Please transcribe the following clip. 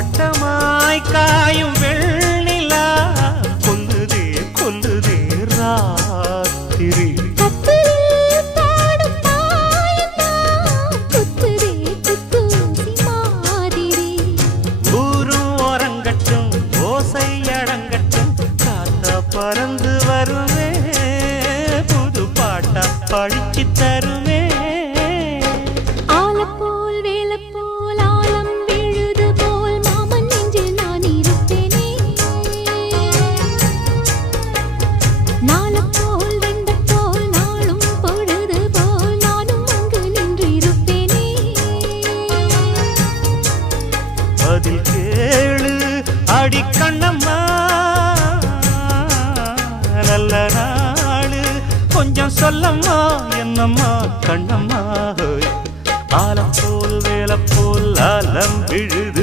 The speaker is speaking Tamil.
வட்டமாய் காயும் வெண்ணிலா கொல்லுதே கொல்லுதே ராத்திரி ஊரும் ஓரங்கட்டும் ஓசை அடங்கட்டும் காத்தா பறந்து வருவே புது பாட்டா படிச்சு தருவே பதில் கேளு அடி கண்ணம்மா நல்ல நாளு கொஞ்சம் சொல்லம்மா என்னம்மா கண்ணம்மா ஆலம் போல் வேலை போல் ஆலம் விழுது